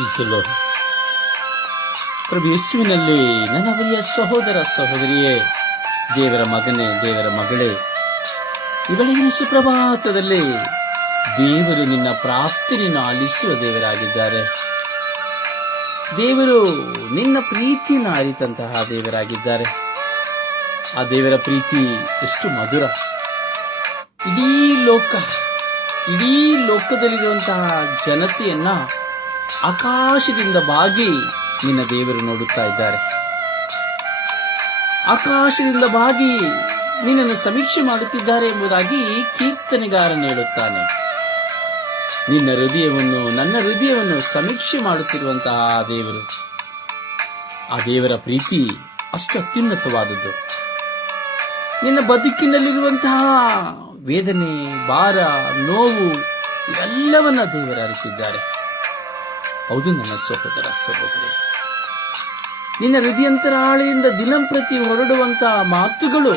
ಈಸಲು ಪ್ರಭು ಯೇಸುವಿನಲ್ಲಿ ನನ್ನ ಪ್ರಿಯ ಸಹೋದರ ಸಹೋದರಿಯೇ, ದೇವರ ಮಗನೇ, ದೇವರ ಮಗಳೇ, ಈ ಬೆಳಗಿನ ಸುಪ್ರಭಾತದಲ್ಲಿ ದೇವರು ನಿನ್ನ ಪ್ರಾರ್ಥನೆಯನ್ನು ಆಲಿಸುವ ದೇವರಾಗಿದ್ದಾರೆ. ದೇವರು ನಿನ್ನ ಪ್ರೀತಿಯನ್ನು ಅರಿತಂತಹ ದೇವರಾಗಿದ್ದಾರೆ. ಆ ದೇವರ ಪ್ರೀತಿ ಎಷ್ಟು ಮಧುರ. ಇಡೀ ಲೋಕದಲ್ಲಿರುವಂತಹ ಜನತೆಯನ್ನ ಆಕಾಶದಿಂದ ಬಾಗಿ ನಿನ್ನ ದೇವರು ನೋಡುತ್ತಾ ಇದ್ದಾರೆ. ಆಕಾಶದಿಂದ ಬಾಗಿ ನಿನ್ನನ್ನು ಸಮೀಕ್ಷೆ ಮಾಡುತ್ತಿದ್ದಾರೆ ಎಂಬುದಾಗಿ ಕೀರ್ತನೆಗಾರನು ಹೇಳುತ್ತಾನೆ. ನಿನ್ನ ಹೃದಯವನ್ನು, ನನ್ನ ಹೃದಯವನ್ನು ಸಮೀಕ್ಷೆ ಮಾಡುತ್ತಿರುವಂತಹ ದೇವರು, ಆ ದೇವರ ಪ್ರೀತಿ ಅಷ್ಟು ಅತ್ಯುನ್ನತವಾದದ್ದು. ನಿನ್ನ ಬದುಕಿನಲ್ಲಿರುವಂತಹ ವೇದನೆ, ಭಾರ, ನೋವು ಇವೆಲ್ಲವನ್ನ ದೇವರು ಅರಿತಿದ್ದಾರೆ. ಹೌದು ನನ್ನ ಸಹೋದರ ಸಹೋದರಿ, ನಿನ್ನ ಹೃದಯಂತರಾಳೆಯಿಂದ ದಿನಂಪ್ರತಿ ಹೊರಡುವಂತಹ ಮಾತುಗಳು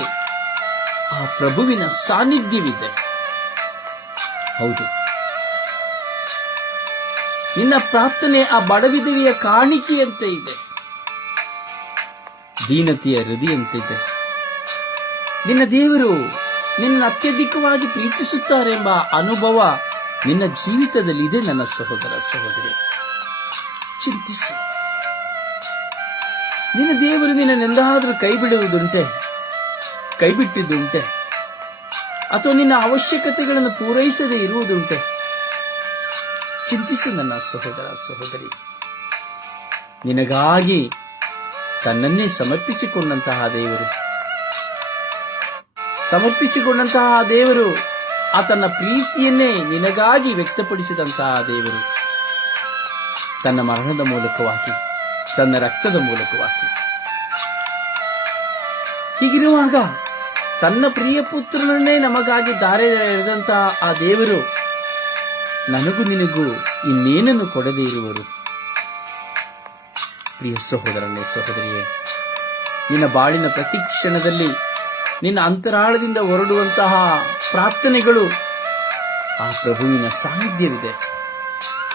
ಆ ಪ್ರಭುವಿನ ಸಾನ್ನಿಧ್ಯವಿದೆ. ಹೌದು, ನಿನ್ನ ಪ್ರಾರ್ಥನೆ ಆ ಬಡವಿದವಿಯ ಕಾಣಿಕೆಯಂತೆ ಇದೆ, ದೀನತೆಯ ಹೃದಯಂತಿದೆ. ನಿನ್ನ ದೇವರು ನಿನ್ನ ಅತ್ಯಧಿಕವಾಗಿ ಪ್ರೀತಿಸುತ್ತಾರೆ ಎಂಬ ಅನುಭವ ನಿನ್ನ ಜೀವಿತದಲ್ಲಿ ಇದೆ. ನನ್ನ ಸಹೋದರ ಸಹೋದರಿ, ಚಿಂತಿಸು. ನಿನ್ನ ದೇವರು ನಿನ್ನೆಂದಾದರೂ ಕೈ ಬಿಟ್ಟಿದ್ದುಂಟೆ, ಅಥವಾ ನಿನ್ನ ಅವಶ್ಯಕತೆಗಳನ್ನು ಪೂರೈಸದೇ ಇರುವುದುಂಟೆ? ಚಿಂತಿಸು ನನ್ನ ಸಹೋದರ ಸಹೋದರಿ. ನಿನಗಾಗಿ ತನ್ನನ್ನೇ ಸಮರ್ಪಿಸಿಕೊಂಡಂತಹ ದೇವರು, ಆತನ ಪ್ರೀತಿಯನ್ನೇ ನಿನಗಾಗಿ ವ್ಯಕ್ತಪಡಿಸಿದಂತಹ ದೇವರು, ತನ್ನ ಮರಣದ ಮೂಲಕವಾಗಿ, ತನ್ನ ರಕ್ತದ ಮೂಲಕವಾಗಿ. ಹೀಗಿರುವಾಗ ತನ್ನ ಪ್ರಿಯ ಪುತ್ರನನ್ನೇ ನಮಗಾಗಿ ದಾರೆ ಎರೆದಂತಹ ಆ ದೇವರು ನನಗೂ ನಿನಗೂ ಇನ್ನೇನನ್ನು ಕೊಡದೇ ಇರುವರು? ಪ್ರಿಯ ಸಹೋದರನೇ, ಸಹೋದರಿಯೇ, ನಿನ್ನ ಬಾಳಿನ ಪ್ರತಿ ಕ್ಷಣದಲ್ಲಿ ನಿನ್ನ ಅಂತರಾಳದಿಂದ ಹೊರಡುವಂತಹ ಪ್ರಾರ್ಥನೆಗಳು ಆ ಪ್ರಭುವಿನ ಸಾನ್ನಿಧ್ಯವಿದೆ.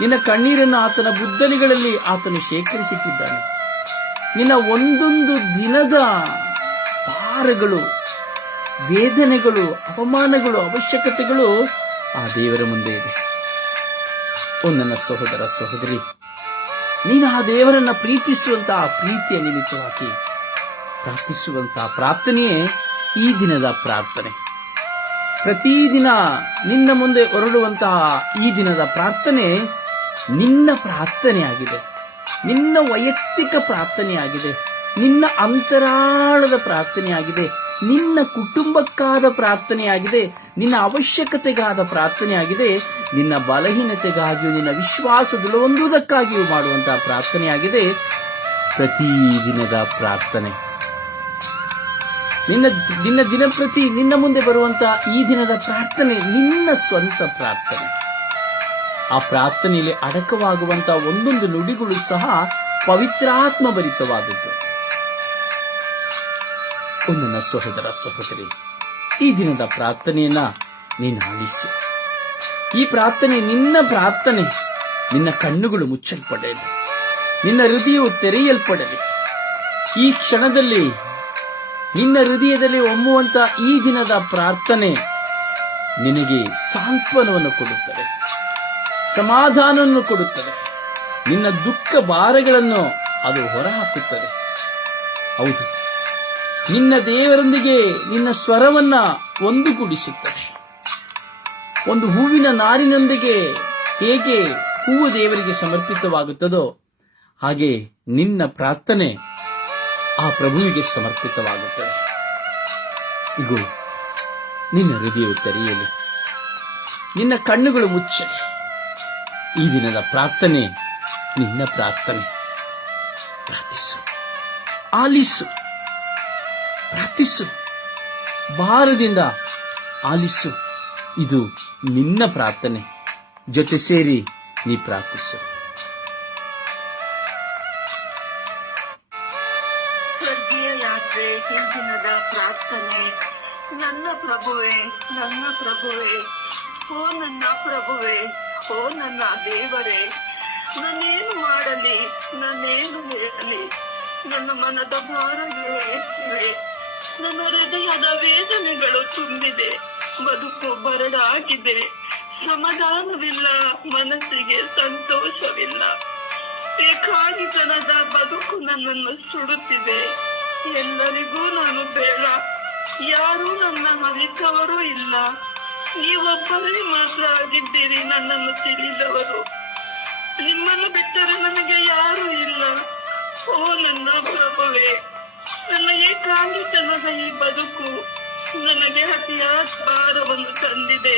ನಿನ್ನ ಕಣ್ಣೀರನ್ನು ಆತನ ಬುದ್ದಲಿಗಳಲ್ಲಿ ಆತನು ಶೇಖರಿಸಿಟ್ಟಿದ್ದಾನೆ. ನಿನ್ನ ಒಂದೊಂದು ದಿನದ ಭಾರಗಳು, ವೇದನೆಗಳು, ಅವಮಾನಗಳು, ಅವಶ್ಯಕತೆಗಳು ಆ ದೇವರ ಮುಂದೆ ಇದೆ. ಓ ನನ್ನ ಸಹೋದರ ಸಹೋದರಿ, ನೀನು ಆ ದೇವರನ್ನ ಪ್ರೀತಿಸುವಂತಹ ಪ್ರೀತಿಯ ನಿಮಿತ್ತವಾಗಿ ಪ್ರಾರ್ಥಿಸುವಂತಹ ಪ್ರಾರ್ಥನೆಯೇ ಈ ದಿನದ ಪ್ರಾರ್ಥನೆ. ಪ್ರತಿದಿನ ನಿನ್ನ ಮುಂದೆ ಹೊರಡುವಂತಹ ಈ ದಿನದ ಪ್ರಾರ್ಥನೆ ನಿನ್ನ ಪ್ರಾರ್ಥನೆಯಾಗಿದೆ, ನಿನ್ನ ವೈಯಕ್ತಿಕ ಪ್ರಾರ್ಥನೆಯಾಗಿದೆ, ನಿನ್ನ ಅಂತರಾಳದ ಪ್ರಾರ್ಥನೆಯಾಗಿದೆ, ನಿನ್ನ ಕುಟುಂಬಕ್ಕಾದ ಪ್ರಾರ್ಥನೆಯಾಗಿದೆ, ನಿನ್ನ ಅವಶ್ಯಕತೆಗಾದ ಪ್ರಾರ್ಥನೆಯಾಗಿದೆ, ನಿನ್ನ ಬಲಹೀನತೆಗಾಗಿಯೂ ನಿನ್ನ ವಿಶ್ವಾಸದಲ್ಲಿ ಹೊಂದುವುದಕ್ಕಾಗಿಯೂ ಮಾಡುವಂತಹ ಪ್ರಾರ್ಥನೆಯಾಗಿದೆ ಪ್ರತಿದಿನದ ಪ್ರಾರ್ಥನೆ. ನಿನ್ನ ದಿನಪ್ರತಿ ನಿನ್ನ ಮುಂದೆ ಬರುವಂತಹ ಈ ದಿನದ ಪ್ರಾರ್ಥನೆ ನಿನ್ನ ಸ್ವಂತ ಪ್ರಾರ್ಥನೆ. ಆ ಪ್ರಾರ್ಥನೆಯಲ್ಲಿ ಅಡಕವಾಗುವಂತಹ ಒಂದೊಂದು ನುಡಿಗಳು ಸಹ ಪವಿತ್ರಾತ್ಮ ಭರಿತವಾದದ್ದು. ನನ್ನ ಸಹೋದರ ಸಹೋದರಿ, ಈ ದಿನದ ಪ್ರಾರ್ಥನೆಯನ್ನ ನೀನು ಆಲಿಸು. ಈ ಪ್ರಾರ್ಥನೆ ನಿನ್ನ ಪ್ರಾರ್ಥನೆ. ನಿನ್ನ ಕಣ್ಣುಗಳು ಮುಚ್ಚಲ್ಪಡಲಿ, ನಿನ್ನ ಹೃದಯವು ತೆರೆಯಲ್ಪಡಲಿ. ಈ ಕ್ಷಣದಲ್ಲಿ ನಿನ್ನ ಹೃದಯದಲ್ಲಿ ಒಮ್ಮುವಂತ ಈ ದಿನದ ಪ್ರಾರ್ಥನೆ ನಿನಗೆ ಸಾಂತ್ವನವನ್ನು ಕೊಡುತ್ತದೆ, ಸಮಾಧಾನವನ್ನು ಕೊಡುತ್ತದೆ, ನಿನ್ನ ದುಃಖ ಭಾರಗಳನ್ನು ಅದು ಹೊರಹಾಕುತ್ತದೆ. ಹೌದು, ನಿನ್ನ ದೇವರೊಂದಿಗೆ ನಿನ್ನ ಸ್ವರವನ್ನ ಒಂದುಗೂಡಿಸುತ್ತದೆ. ಒಂದು ಹೂವಿನ ನಾರಿನೊಂದಿಗೆ ಹೇಗೆ ಹೂವು ದೇವರಿಗೆ ಸಮರ್ಪಿತವಾಗುತ್ತದೋ ಹಾಗೆ ನಿನ್ನ ಪ್ರಾರ್ಥನೆ ಆ ಪ್ರಭುವಿಗೆ ಸಮರ್ಪಿತವಾಗುತ್ತದೆ. ಇಗೋ, ನಿನ್ನ ಹೃದಯವು ತೆರೆಯಲಿ, ನಿನ್ನ ಕಣ್ಣುಗಳು ಮುಚ್ಚಲಿ. ಈ ದಿನದ ಪ್ರಾರ್ಥನೆ ನಿನ್ನ ಪ್ರಾರ್ಥನೆ. ಪ್ರಾರ್ಥಿಸು, ಆಲಿಸು, ಪ್ರಾರ್ಥಿಸು, ಭಾರದಿಂದ ಆಲಿಸು. ಇದು ನಿನ್ನ ಪ್ರಾರ್ಥನೆ. ಜೊತೆ ಸೇರಿ ನೀ ಪ್ರಾರ್ಥಿಸು. ಸ್ವರ್ಗೀಯ ಯಾತ್ರೆ ಹಿಂದಿನದ ಪ್ರಾರ್ಥನೆ. ನನ್ನ ಪ್ರಭುವೆ, ನನ್ನ ಪ್ರಭುವೆ, ಓ ನನ್ನ ಪ್ರಭುವೆ, ಓ ನನ್ನ ದೇವರೇ, ನಾನೇನು ಮಾಡಲಿ, ನಾನೇನು ಹೇಳಲಿ? ನನ್ನ ಮನದ ಭಾರಗಳು ಎಷ್ಟಿವೆ, ನನ್ನ ಹೃದಯದ ವೇದನೆಗಳು ತುಂಬಿದೆ. ಬದುಕು ಬರಡಾಗಿದೆ, ಸಮಾಧಾನವಿಲ್ಲ, ಮನಸ್ಸಿಗೆ ಸಂತೋಷವಿಲ್ಲ. ಏಕಾಂಗಿತನದ ಬದುಕು ನನ್ನನ್ನು ಸುಡುತ್ತಿದೆ. ಎಲ್ಲರಿಗೂ ನಾನು ಬೇಡ, ಯಾರೂ ನನ್ನ ಮರೆತವರೂ ಇಲ್ಲ. ನೀವೊಬ್ಬರೇ ಮಾತ್ರ ಆಗಿದ್ದೀರಿ ನನ್ನನ್ನು ತಿಳಿದವರು. ನಿಮ್ಮನ್ನು ಬಿಟ್ಟರೆ ನನಗೆ ಯಾರೂ ಇಲ್ಲ. ಓ ನನ್ನ ಪ್ರಭುವೇ, ನನ್ನ ಏಕಾಂಗಿತನದ ಈ ಬದುಕು ನನಗೆ ಅತಿಯಾದ ಭಾರವನ್ನು ತಂದಿದೆ.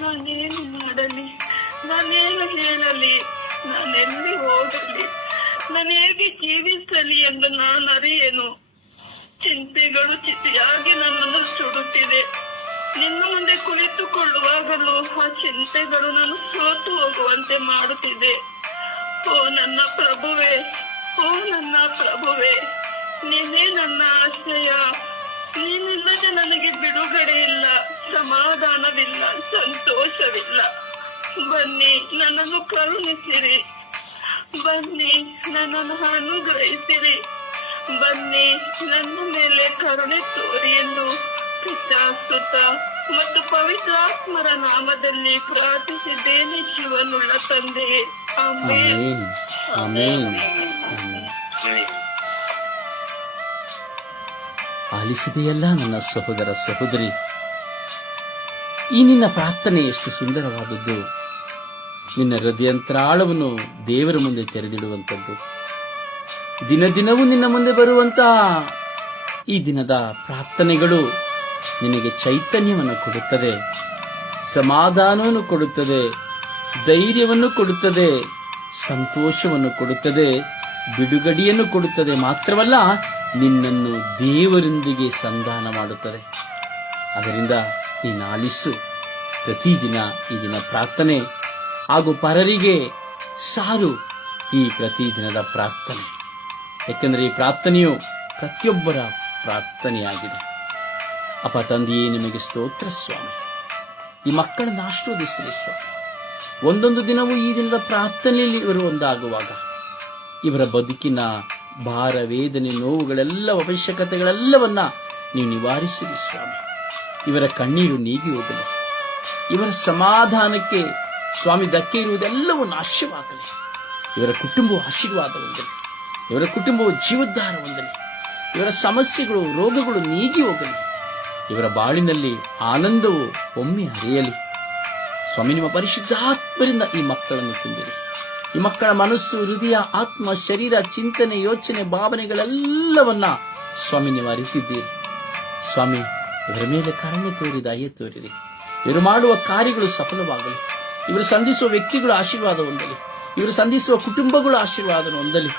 ನಾನೇನು ಮಾಡಲಿ, ನಾನೇನು ಹೇಳಲಿ, ನಾನೆಲ್ಲಿ ಹೋಗಲಿ, ನಾನು ಹೇಗೆ ಜೀವಿಸಲಿ ಎಂದು ನಾನು ಅರಿಯೇನು. ಚಿಂತೆಗಳು ಚಿತೆಯಾಗಿ ನನ್ನನ್ನು ಸುಡುತ್ತಿದೆ. ನಿನ್ನ ಮುಂದೆ ಕುಳಿತುಕೊಳ್ಳುವಾಗಲೂ ಆ ಚಿಂತೆಗಳು ನಾನು ಸೋತು ಹೋಗುವಂತೆ ಮಾಡುತ್ತಿದೆ. ಓ ನನ್ನ ಪ್ರಭುವೇ, ಓ ನನ್ನ ಪ್ರಭುವೇ, ನೀನೇ ನನ್ನ ಆಶ್ರಯ. ನೀನಿಲ್ಲದೆ ನನಗೆ ಬಿಡುಗಡೆ ಇಲ್ಲ, ಸಮಾಧಾನವಿಲ್ಲ, ಸಂತೋಷವಿಲ್ಲ. ಬನ್ನಿ, ನನ್ನನ್ನು ಕರುಣಿಸಿರಿ. ಬನ್ನಿ, ನನ್ನನ್ನು ಅನುಗ್ರಹಿಸಿರಿ. ಬನ್ನಿ, ನನ್ನ ಮೇಲೆ ಕರುಣೆ ತೋರಿ ಎಂದು ಪಿತಾ, ಸುತ ಮತ್ತು ಪವಿತ್ರಾತ್ಮರ ನಾಮದಲ್ಲಿ ಪ್ರಾರ್ಥಿಸಿದ್ದೇನೆ, ಜೀವನುಳ್ಳ ತಂದೆಯೇ. ಆಮೆನ್. ಆಮೆನ್. ಆಲಿಸಿದೆಯಲ್ಲ ನನ್ನ ಸಹೋದರ ಸಹೋದರಿ, ಈ ನಿನ್ನ ಪ್ರಾರ್ಥನೆ ಎಷ್ಟು ಸುಂದರವಾದದ್ದು. ನಿನ್ನ ಹೃದಯಂತರಾಳವನ್ನು ದೇವರ ಮುಂದೆ ತೆರೆದಿಡುವಂಥದ್ದು. ದಿನ ದಿನವೂ ನಿನ್ನ ಮುಂದೆ ಬರುವಂತ ಈ ದಿನದ ಪ್ರಾರ್ಥನೆಗಳು ನಿನಗೆ ಚೈತನ್ಯವನ್ನು ಕೊಡುತ್ತದೆ, ಸಮಾಧಾನವನ್ನು ಕೊಡುತ್ತದೆ, ಧೈರ್ಯವನ್ನು ಕೊಡುತ್ತದೆ, ಸಂತೋಷವನ್ನು ಕೊಡುತ್ತದೆ, ಬಿಡುಗಡೆಯನ್ನು ಕೊಡುತ್ತದೆ. ಮಾತ್ರವಲ್ಲ, ನಿನ್ನನ್ನು ದೇವರೊಂದಿಗೆ ಸಂಧಾನ ಮಾಡುತ್ತದೆ. ಅದರಿಂದ ನೀನು ಆಲಿಸು. ಪ್ರತಿದಿನ ಈ ದಿನ ಪ್ರಾರ್ಥನೆ ಹಾಗೂ ಪರರಿಗೆ ಸಾರು ಈ ಪ್ರತಿದಿನದ ಪ್ರಾರ್ಥನೆ. ಯಾಕೆಂದರೆ ಈ ಪ್ರಾರ್ಥನೆಯು ಪ್ರತಿಯೊಬ್ಬರ ಪ್ರಾರ್ಥನೆಯಾಗಿದೆ. ಅಪ್ಪ ತಂದೆಯೇ, ನಿಮಗೆ ಸ್ತೋತ್ರ ಸ್ವಾಮಿ. ಈ ಮಕ್ಕಳನ್ನು ಆಶೀರ್ವದಿಸಿರಿ ಸ್ವಾಮಿ. ಒಂದೊಂದು ದಿನವೂ ಈ ದಿನದ ಪ್ರಾರ್ಥನೆಯಲ್ಲಿ ಇವರು ಒಂದಾಗುವಾಗ ಇವರ ಬದುಕಿನ ಭಾರ, ವೇದನೆ, ನೋವುಗಳೆಲ್ಲ, ಅವಶ್ಯಕತೆಗಳೆಲ್ಲವನ್ನ ನೀವು ನಿವಾರಿಸಿರಿ ಸ್ವಾಮಿ. ಇವರ ಕಣ್ಣೀರು ನೀಗಿ ಹೋಗಲಿ. ಇವರ ಸಮಾಧಾನಕ್ಕೆ ಸ್ವಾಮಿ ಧಕ್ಕೆ ಇರುವುದೆಲ್ಲವೂ ನಾಶವಾಗಲಿ. ಇವರ ಕುಟುಂಬವು ಆಶೀರ್ವಾದ ಹೊಂದಲಿ. ಇವರ ಕುಟುಂಬವು ಜೀವೋದ್ಧಾರ ಹೊಂದಲಿ. ಇವರ ಸಮಸ್ಯೆಗಳು, ರೋಗಗಳು ನೀಗಿ ಹೋಗಲಿ. ಇವರ ಬಾಳಿನಲ್ಲಿ ಆನಂದವು ಒಮ್ಮೆ ಹರಿಯಲಿ. ಸ್ವಾಮಿ, ನಿಮ್ಮ ಪರಿಶುದ್ಧಾತ್ಮರಿಂದ ಈ ಮಕ್ಕಳನ್ನು ತುಂಬಿರಿ. ಈ ಮಕ್ಕಳ ಮನಸ್ಸು, ಹೃದಯ, ಆತ್ಮ, ಶರೀರ, ಚಿಂತನೆ, ಯೋಚನೆ, ಭಾವನೆಗಳೆಲ್ಲವನ್ನ ಸ್ವಾಮಿ ನೀವು ಅರಿತಿದ್ದೀರಿ. ಸ್ವಾಮಿ, ಇವರ ಮೇಲೆ ಕರುಣೆ ತೋರಿ, ದಯೆ ತೋರಿರಿ. ಇವರು ಮಾಡುವ ಕಾರ್ಯಗಳು ಸಫಲವಾಗಲಿ. ಇವರು ಸಂಧಿಸುವ ವ್ಯಕ್ತಿಗಳು ಆಶೀರ್ವಾದ ಹೊಂದಲಿ. ಇವರು ಸಂಧಿಸುವ ಕುಟುಂಬಗಳು ಆಶೀರ್ವಾದ ಹೊಂದಲಿ.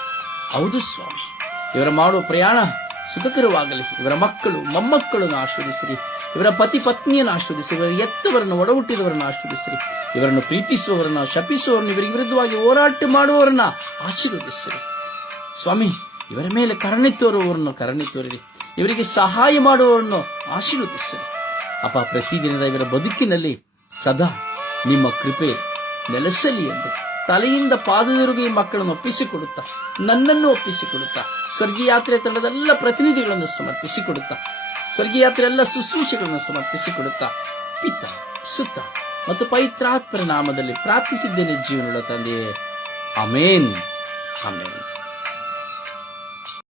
ಹೌದು ಸ್ವಾಮಿ, ಇವರ ಮಾಡುವ ಪ್ರಯಾಣ ಸುಖಕರವಾಗಲಿ. ಇವರ ಮಕ್ಕಳು, ಮೊಮ್ಮಕ್ಕಳನ್ನು ಆಶೀರ್ವದಿಸಿರಿ. ಇವರ ಪತಿ ಪತ್ನಿಯನ್ನು ಆಶೀರ್ವದಿಸಿರಿ. ಇವರ ಎತ್ತವರನ್ನು, ಒಡಹುಟ್ಟಿದವರನ್ನು ಆಶೀರ್ವದಿಸಿರಿ. ಇವರನ್ನು ಪ್ರೀತಿಸುವವರನ್ನ, ಶಪಿಸುವವರನ್ನು, ಇವರಿಗೆ ವಿರುದ್ಧವಾಗಿ ಹೋರಾಟ ಮಾಡುವವರನ್ನ ಆಶೀರ್ವದಿಸಿರಿ. ಸ್ವಾಮಿ, ಇವರ ಮೇಲೆ ಕರುಣೆ ತೋರುವವರನ್ನು ಕರುಣೆ ತೋರಿರಿ. ಇವರಿಗೆ ಸಹಾಯ ಮಾಡುವವರನ್ನು ಆಶೀರ್ವದಿಸಿರಿ. ಅಪ್ಪ, ಪ್ರತಿದಿನದ ಇವರ ಬದುಕಿನಲ್ಲಿ ಸದಾ ನಿಮ್ಮ ಕೃಪೆ ನೆಲೆಸಲಿ ಎಂದು ತಲೆಯಿಂದ ಪಾದದವರೆಗೆ ಈ ಮಕ್ಕಳನ್ನು ಒಪ್ಪಿಸಿಕೊಡುತ್ತಾ, ನನ್ನನ್ನು ಒಪ್ಪಿಸಿಕೊಡುತ್ತಾ, ಸ್ವರ್ಗೀಯ ಯಾತ್ರೆ ತಂಡದೆಲ್ಲ ಪ್ರತಿನಿಧಿಗಳನ್ನು ಸಮರ್ಪಿಸಿಕೊಡುತ್ತಾ, ಸ್ವರ್ಗೀಯ ಯಾತ್ರೆ ಎಲ್ಲ ಶುಶ್ರೂಷೆಗಳನ್ನು ಸಮರ್ಪಿಸಿಕೊಡುತ್ತಾ, ಪಿತ, ಸುತ್ತ ಮತ್ತು ಪವಿತ್ರಾತ್ಮರ ನಾಮದಲ್ಲಿ ಪ್ರಾರ್ಥಿಸಿದ್ದೇನೆ, ಜೀವನದ ತಂದೆಯೇ. ಆಮೇನ್. ಆಮೇನ್.